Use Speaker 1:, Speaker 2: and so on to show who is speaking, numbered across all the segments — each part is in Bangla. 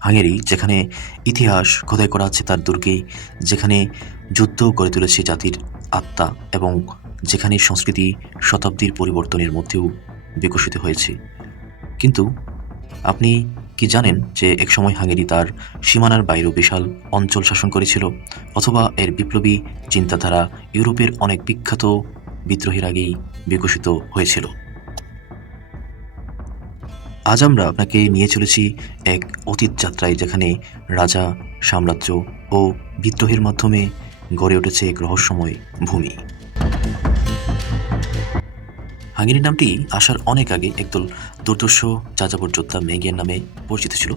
Speaker 1: হাঙ্গেরি যেখানে ইতিহাস খোদাই করা আছে তার দুর্গে, যেখানে যুদ্ধ গড়ে তুলেছে জাতির আত্মা এবং যেখানে সংস্কৃতি শতাব্দীর পরিবর্তনের মধ্যেও বিকশিত হয়েছে। কিন্তু আপনি কি জানেন যে একসময় হাঙ্গেরি তার সীমানার বাইরেও বিশাল অঞ্চল শাসন করেছিল, অথবা এর বিপ্লবী চিন্তাধারা ইউরোপের অনেক বিখ্যাত বিদ্রোহের আগেই বিকশিত হয়েছিল? আজ আমরা আপনাকে নিয়ে চলেছি এক অতীত যাত্রায় যেখানে রাজা, সাম্রাজ্য ও বিদ্রোহের মাধ্যমে গড়ে উঠেছে এক রহস্যময় ভূমি। হাঙ্গেরি নামটি আসার অনেক আগে একদল দুর্দর্শ যাযাবর যোদ্ধা মেঘের নামে পরিচিত ছিল।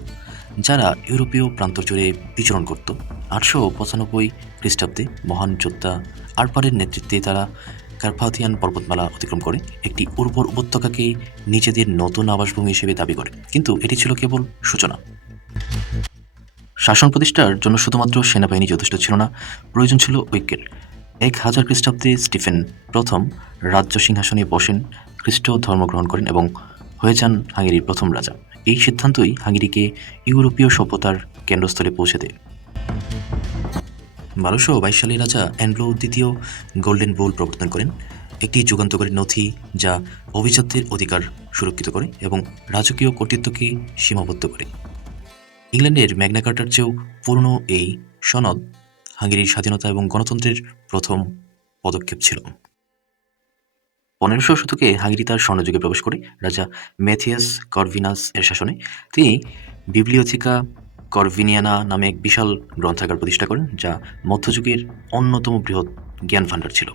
Speaker 1: যারা ইউরোপীয় প্রান্ত জুড়ে বিচরণ করত। আটশো পঁচানব্বই খ্রিস্টাব্দে মহান যোদ্ধা আরপারের নেতৃত্বে তারা কার্পাথিয়ান পর্বতমালা অতিক্রম করে। একটি উর্বর উপত্যকাকে নিজেদের নতুন আবাসভূমি হিসেবে দাবি করে। কিন্তু এটি ছিল কেবল সূচনা। শাসন প্রতিষ্ঠার জন্য শুধুমাত্র সেনাবাহিনী যথেষ্ট ছিল না, প্রয়োজন ছিল ঐক্যের। এক হাজার খ্রিস্টাব্দে স্টিফেন প্রথম রাজ্য সিংহাসনে বসেন, খ্রিস্ট ধর্ম গ্রহণ করেন এবং হয়ে যান হাঙ্গেরির প্রথম রাজা। এই সিদ্ধান্তই হাঙ্গেরিকে ইউরোপীয় সভ্যতার কেন্দ্রস্থলে পৌঁছে দেয়। বারোশো বাইশ সালে রাজা অ্যান্ড্রো দ্বিতীয় গোল্ডেন বুল প্রবর্তন করেন, একটি যুগান্তকারী নথি যা অভিজাতদের অধিকার সুরক্ষিত করে এবং রাজকীয় কর্তৃত্বকে সীমাবদ্ধ করে। ইংল্যান্ডের ম্যাগনা কার্টার চেয়েও পুরনো এই সনদ হাঙ্গেরির স্বাধীনতা এবং গণতন্ত্রের প্রথম পদক্ষেপ ছিল। পনেরোশো শতকে হাঙ্গেরি তার স্বর্ণযুগে প্রবেশ করে, রাজা ম্যাথিয়াস করভিনাস এর শাসনে। তিনি বিবলিওথিকা করভিনিয়ানা নামে এক বিশাল গ্রন্থাগার প্রতিষ্ঠা করেন, যা মধ্যযুগের অন্যতম বৃহৎ জ্ঞান ভাণ্ডার ছিল।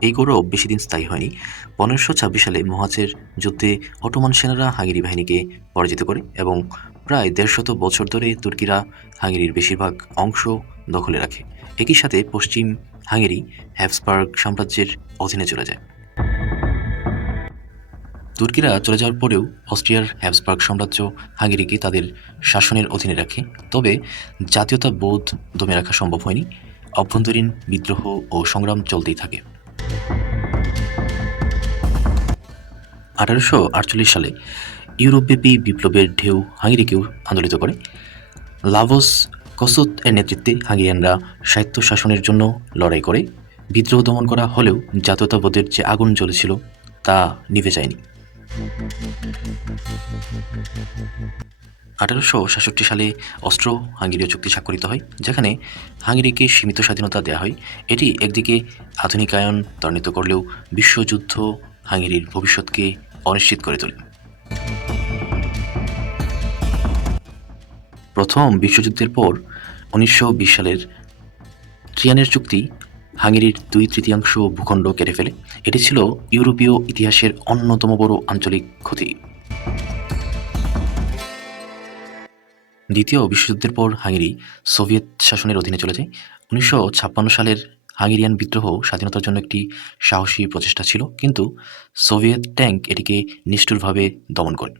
Speaker 1: এই গৌরব বেশি দিন স্থায়ী হয়নি। পনেরোশো ছাব্বিশ সালে মহাজের যুদ্ধে অটোমান সেনারা হাঙ্গেরি বাহিনীকে পরাজিত করে এবং প্রায় দেড়শত বছর ধরে তুর্কিরা হাঙ্গেরির বেশিরভাগ অংশ দখলে রাখে। একই সাথে পশ্চিম হাঙ্গেরি হ্যাবসবার্গ সাম্রাজ্যের অধীনে চলে যায়। তুর্কিরা চলে যাওয়ার পরেও অস্ট্রিয়ার হ্যাবসবার্গ সাম্রাজ্য হাঙ্গেরিকে তাদের শাসনের অধীনে রাখে। তবে জাতীয়তা বোধ দমে রাখা সম্ভব হয়নি। অভ্যন্তরীণ বিদ্রোহ ও সংগ্রাম চলতেই থাকে। আঠারোশো আটচল্লিশ সালে ইউরোপব্যাপী বিপ্লবের ঢেউ হাঙ্গেরিকেও আন্দোলিত করে। লাভোস কসুত এর নেতৃত্বে হাঙ্গেরিয়ানরা সাহিত্য শাসনের জন্য লড়াই করে। বিদ্রোহ দমন করা হলেও জাতীয়তাবোধের যে আগুন জ্বলেছিল, তা নিভে যায়নি। আঠারোশো সাতষট্টি সালে অস্ট্রো হাঙ্গেরীয় চুক্তি স্বাক্ষরিত হয়, যেখানে হাঙ্গেরিকে সীমিত স্বাধীনতা দেওয়া হয়। এটি একদিকে আধুনিকায়ন ত্বরান্বিত করলেও বিশ্বযুদ্ধ হাঙ্গেরির ভবিষ্যৎকে অনিশ্চিত করে তোলে। প্রথম বিশ্বযুদ্ধের পর উনিশশো বিশ সালের ট্রিয়ানের চুক্তি হাঙ্গেরির দুই তৃতীয়াংশ ভূখণ্ড কেটে ফেলে। এটি ছিল ইউরোপীয় ইতিহাসের অন্যতম বড় আঞ্চলিক ক্ষতি। দ্বিতীয় বিশ্বযুদ্ধের পর হাঙ্গেরি সোভিয়েত শাসনের অধীনে চলে যায় উনিশশো ছাপ্পান্ন সালের হাঙ্গেরিয়ান বিদ্রোহ স্বাধীনতার জন্য একটি সাহসী প্রচেষ্টা ছিল, কিন্তু সোভিয়েত ট্যাঙ্ক এটিকে নিষ্ঠুরভাবে দমন করে।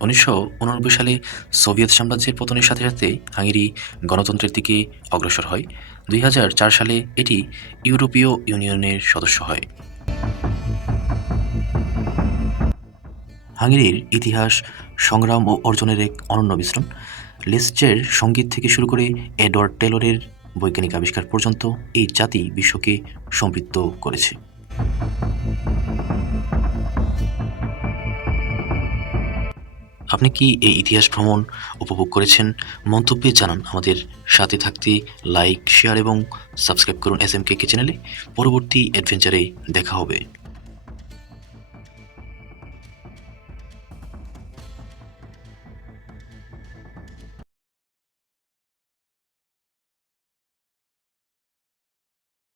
Speaker 1: উনিশশো উননব্বই সালে সোভিয়েত সাম্রাজ্যের পতনের সাথে সাথে হাঙ্গেরি গণতন্ত্রের দিকে অগ্রসর হয়। দুই হাজার চার সালে এটি ইউরোপীয় ইউনিয়নের সদস্য হয়। হাঙ্গেরির ইতিহাস, সংগ্রাম ও অর্জনের এক অনন্য মিশ্রণ। লেসচের সংগীত থেকে শুরু করে এডওয়ার্ড টেলরের বৈজ্ঞানিক আবিষ্কার পর্যন্ত এই জাতি বিশ্বকে সমৃদ্ধ করেছে। আপনি কি এই ইতিহাস ভ্রমণ উপভোগ করেছেন? মন্তব্যে জানান আমাদের সাথে থাকতে লাইক, শেয়ার এবং সাবস্ক্রাইব করুন এস এম কে চ্যানেলে। পরবর্তী অ্যাডভেঞ্চারে দেখা হবে।